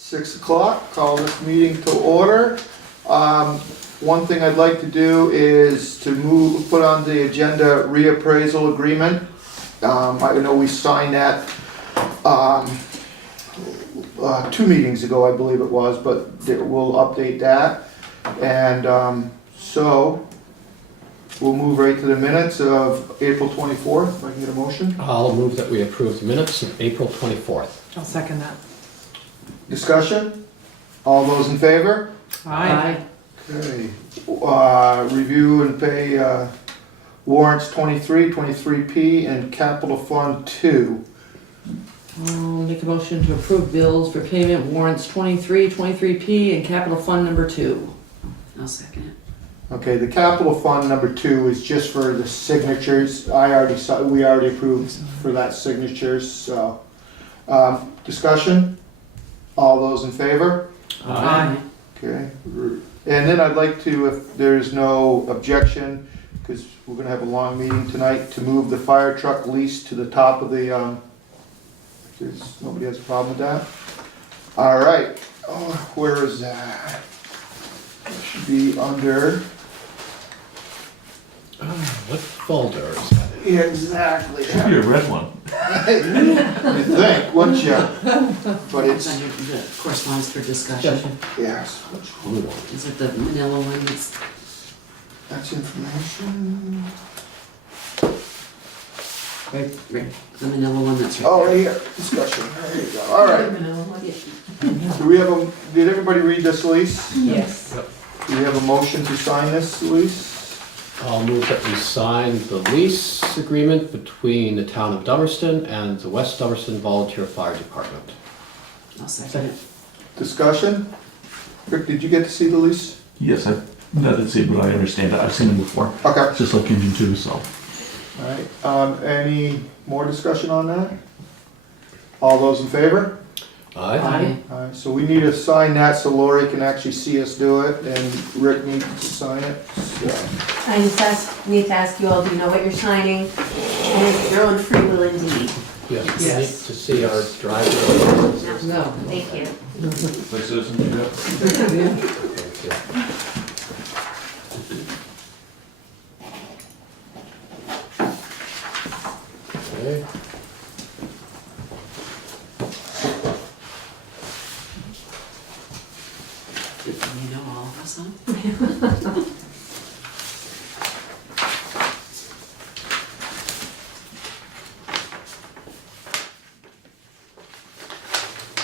6 o'clock, call this meeting to order. One thing I'd like to do is to put on the agenda reappraisal agreement. I know we signed that 2 meetings ago, I believe it was, but we'll update that. And so we'll move right to the minutes of April 24th, if I can get a motion. I'll move that we approve the minutes of April 24th. I'll second that. Discussion? All those in favor? Aye. Okay. Review and pay warrants 23, 23P, and Capital Fund 2. I'll make a motion to approve bills for payment warrants 23, 23P, and capital fund number 2. I'll second it. Okay, the Capital Fund number 2 is just for the signatures. We already approved for that signatures, so. Discussion? All those in favor? Aye. Okay. And then I'd like to, if there's no objection, because we're gonna have a long meeting tonight, to move the fire truck lease to the top of the, if nobody has a problem with that? All right, where is that? It should be under, What folder is that in? yeah, exactly. Should be a red one. You think, wouldn't you? But It's it's, under the correspondence for discussion. yes, Is it the manila one that's information. right, the manila one that's right Oh, there? right here, discussion, there you go, all right. Do we have did everybody read this lease? Yes. Do we have a motion to sign this lease? I'll move that we sign the lease agreement between the town of Dummerston and the West Dummerston Volunteer Fire Department. I'll second it. Discussion? Rick, did you get to see the lease? Yes, I didn't see it, but I understand it. I've seen it before. Okay. It's just like engine 2, so. Alright, any more discussion on that? All those in favor? Aye. Alright, so we need to sign that so Lori can actually see us do it, and Rick needs to sign it, so. I just need to ask you all, do you know what you're signing? And it's your own free will indeed. Yes, we Yes. need to see our driver. No. Thank you. My citizenship. Thank you. Okay. You know all of us, huh?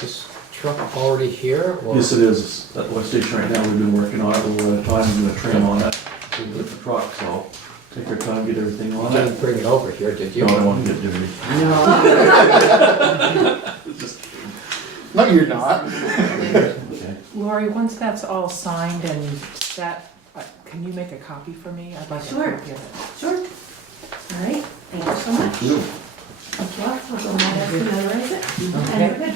This truck already here? Or? Yes, it is. At West Station right now, we've been working on it a little bit of time, doing a trim on it with the truck, so take our time, get everything You on didn't it. bring it over here, did you? No, I don't want to get dirty. No. Just No, you're not. okay. Lori, once that's all signed and that, can you make a copy for me? I'd like a Sure. copy of it. Sure. All right, thank you so much. You. Thank you. I'll go ahead and notarize it. Okay. And we're good.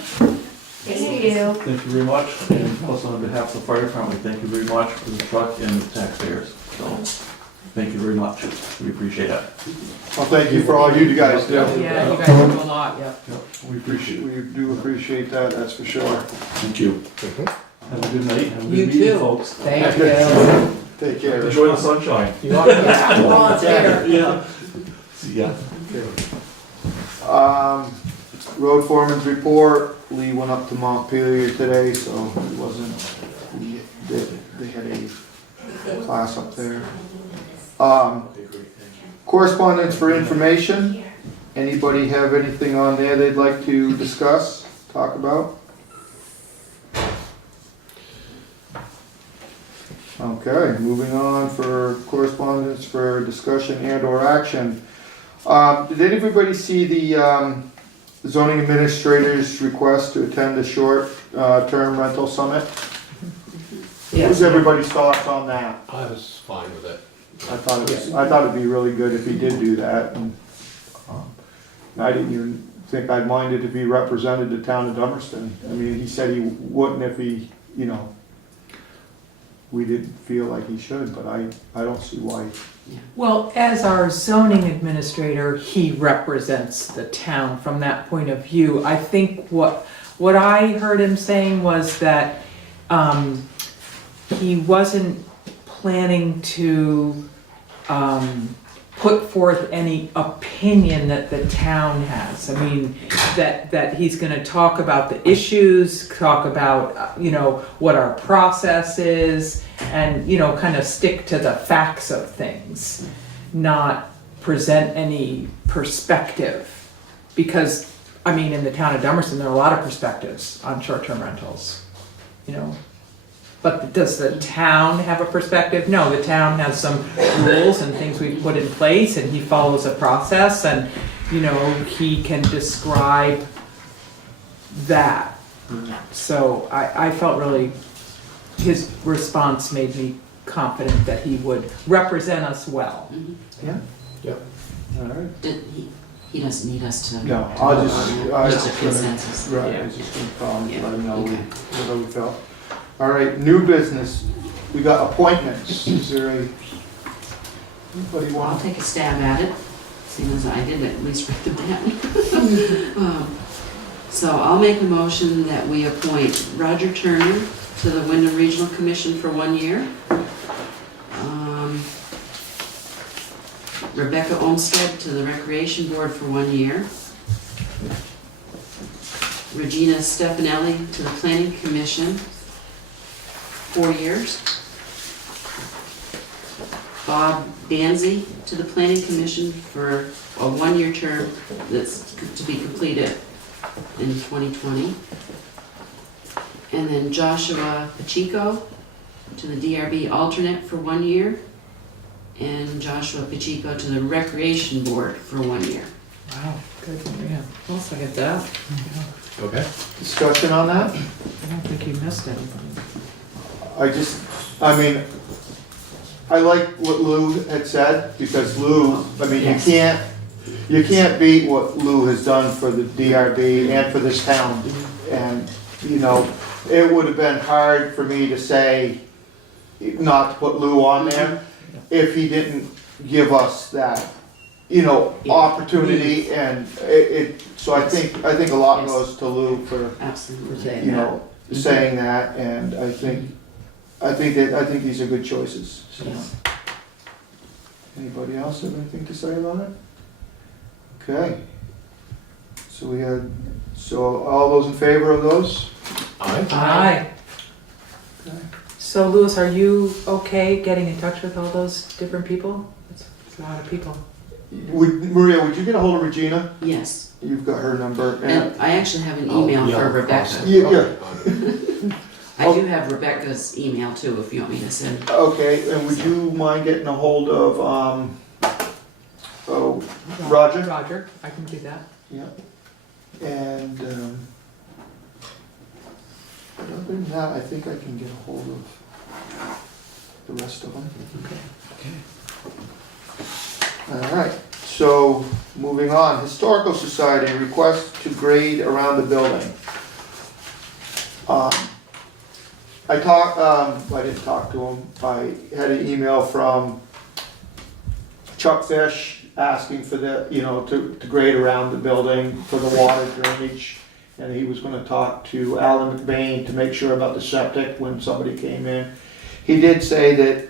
Thank you. Thank you very much, and also on behalf of the fire department, thank you very much for the truck and the taxpayers. So, thank you very much. We appreciate it. Well, thank you for all you guys do. Yeah, you guys do a lot, yep. We appreciate it. We do appreciate that, that's for sure. Thank you. Mhm. Have a good night. Have a You good meeting, too. folks. Thank you. Take care. Enjoy the sunshine. You are, Volunteer. Yeah. See ya. Road foreman's report, Lee went up to Montpelier today, so it wasn't, they had a class up there. Correspondence for information, anybody have anything on there they'd like to discuss, talk about? Okay, moving on for correspondence for discussion and or action. Did anybody see the zoning administrator's request to attend a short-term rental summit? What was everybody's thoughts on that? I was fine with it. I thought it'd be really good if he did do that, and I didn't even think I'd mind it if he represented the town of Dummerston. I mean, he said he wouldn't if he, we didn't feel like he should, but I don't see why. Well, as our zoning administrator, he represents the town from that point of view. I think what what I heard him saying was that, he wasn't planning to, put forth any opinion that the town has. I mean, that he's gonna talk about the issues, talk about, what our process is, and, kind of stick to the facts of things, not present any perspective. Because, I mean, in the town of Dummerston, there are a lot of perspectives on short-term rentals, But does the town have a perspective? No, the town has some rules and things we've put in place, and he follows a process, and, he can describe that. So I felt really, his response made me confident that he would represent us well. Mhm. Yeah? Yep. All right. He doesn't need us to. No, I'll just, Just a consensus. right, Yeah. I was just gonna call him, Yeah. let him know Okay. what we felt. All right, new business, we got appointments, is there anybody I'll want? take a stab at it, seeing as I did at least read them down. So I'll make a motion that we appoint Roger Turner to the Wyndham Regional Commission for 1 year. Rebecca Olmsted to the Recreation Board for 1 year. Regina Stefanelli to the Planning Commission, 4 years. Bob Banzi to the Planning Commission for a 1-year term that's to be completed in 2020. And then Joshua Pacheco to the DRB alternate for 1 year. And Joshua Pacheco to the Recreation Board for 1 year. Wow, good, yeah. I'll second that. Okay. Discussion on that? I don't think you missed anybody. I like what Lou had said, because Lou, Yes. you can't beat what Lou has done for the DRB and for this town. And, it would have been hard for me to say not to put Lou on there if he didn't give us that, opportunity, and so I think a lot Yes. goes to Lou for, Absolutely. saying that, and I think these are good choices, so. Yes. Anybody else have anything to say about it? Okay. So all those in favor of those? Aye. Aye. Okay. So Louis, are you okay getting in touch with all those different people? It's a lot of people. Maria, would you get a hold of Regina? Yes. You've got her number, And I actually have an email Oh, yeah, for Rebecca. Yeah. I do have Rebecca's email too, if you want me to send. Okay, and would you mind getting a hold of, Roger? Roger, I can do that. Yeah. And, other than that, I think I can get a hold of the rest of them. All right, so moving on, Historical Society request to grade around the building. I didn't talk to him, I had an email from Chuck Fish asking for the, to grade around the building for the water drainage. And he was gonna talk to Alan McBain to make sure about the septic when somebody came in. He did say that,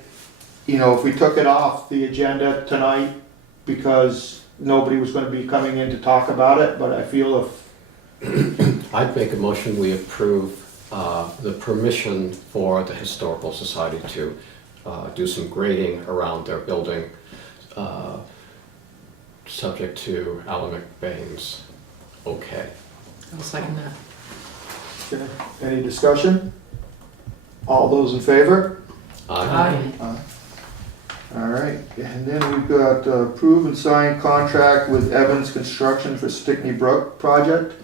if we took it off the agenda tonight, because nobody was gonna be coming in to talk about it, but I feel if, I'd make a motion, we approve the permission for the Historical Society to do some grading around their building, subject to Alan McBain's okay. I'll second that. okay, any discussion? All those in favor? Aye. All right, and then we've got approve and sign contract with Evans Construction for Stickney Brook project.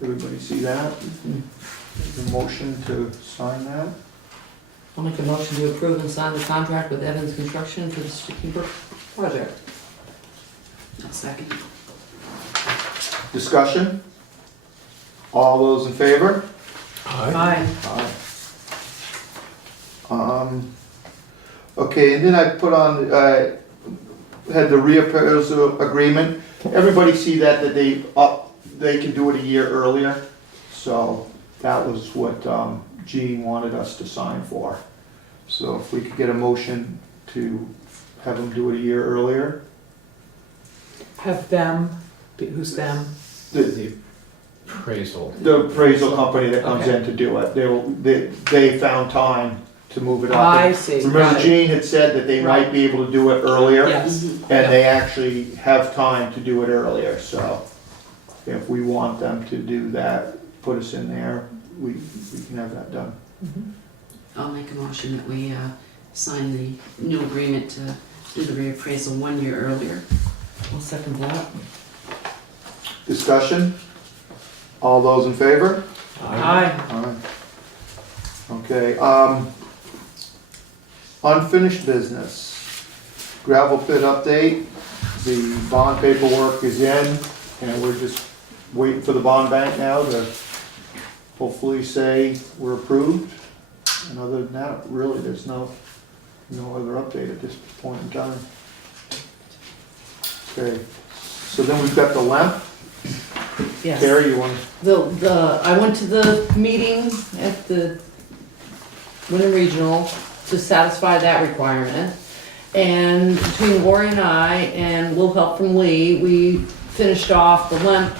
Everybody see that? The motion to sign that? I'll make a motion to approve and sign the contract with Evans Construction for the Stickney Brook project. A second. Discussion? All those in favor? Aye. Okay, and then I put on, had the reappraisal agreement. Everybody see that they can do it a year earlier? So that was what Gene wanted us to sign for. So if we could get a motion to have them do it a year earlier. Have them, who's them? The appraisal. The appraisal company that comes Okay. in to do it, they found time to move it up. I see. Remember Got it. Gene had said that they might be able to do it earlier? Yes. And they actually have time to do it earlier, so if we want them to do that, put us in there, we can have that done. I'll make a motion that we sign the new agreement to do the reappraisal 1 year earlier. I'll second that. Discussion? All those in favor? Aye. Alright. Okay, unfinished business. Gravel pit update. The bond paperwork is in, and we're just waiting for the bond bank now to hopefully say we're approved. And other than that, really, there's no other update at this point in time. Okay, so then we've got the LEMP. Yes. Terry, you want I went to the meeting at the Wyndham Regional to satisfy that requirement. And between Lori and I, and a little help from Lee, we finished off the LEMP.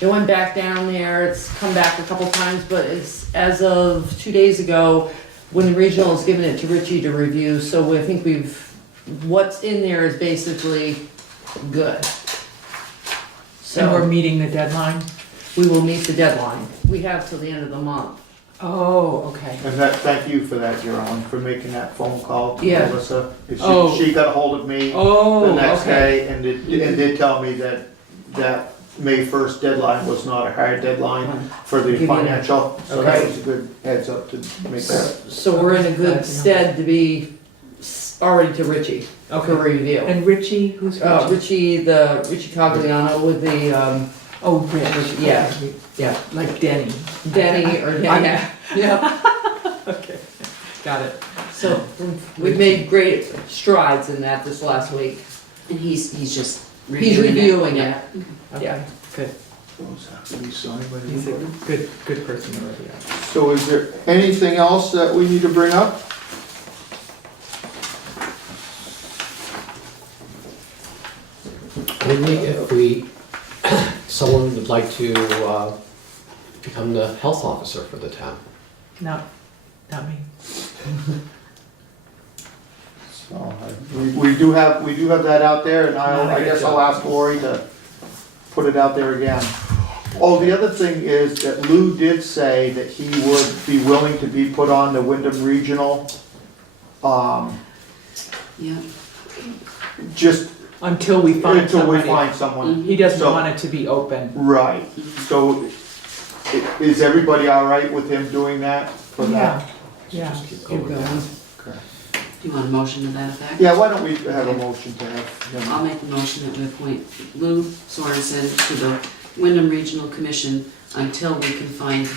It went back down there, it's come back a couple times, but it's, as of 2 days ago, Wyndham Regional has given it to Richie to review, so I think what's in there is basically good. And we're So, meeting the deadline? we will meet the deadline. We have till the end of the month. Oh, okay. And thank you for that, Jerome, for making that phone call to Yeah. Melissa. Oh. She got a hold of me Oh, the next okay. day and did tell me that May 1st deadline was not a hard deadline for the Give you that. financial. So that Okay. was a good heads up to make that. So we're in a Glad to good know. stead to be already to Richie for Okay. review. And Richie, who's Richie? Richie Cogliano with the, Oh, Rich. Yeah. yeah, Like Denny. Denny or Denny. Okay. Yeah, Okay, got it. so we've made great strides in that this last week. And he's just He's reviewing it. reviewing it. Okay, Yeah. good. Those have to be signed by He's a the- good person to review. So is there anything else that we need to bring up? Only if someone would like to become the health officer for the town. Not me. So we do have that out there, and I guess I'll ask Lori to put it out there again. Oh, the other thing is that Lou did say that he would be willing to be put on the Wyndham Regional, Yeah. just Until we find until we somebody. find someone. He doesn't So- want it to be open. Right, so is everybody all right with him doing that for that? Yeah. Just keep Keep going. going. Okay. Do you want a motion to that effect? Yeah, why don't we have a motion to have I'll him? make the motion that we appoint Lou Sorensen to the Wyndham Regional Commission until we can find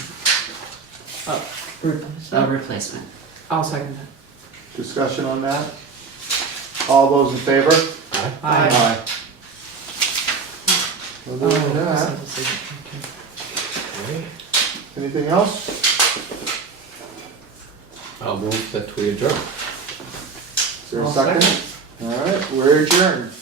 a replacement. I'll second that. Discussion on that? All those in favor? Aye. Aye. Other than that, Okay. anything else? I'll move that we adjourn. Is there a I'll second? second. All right, we're adjourned.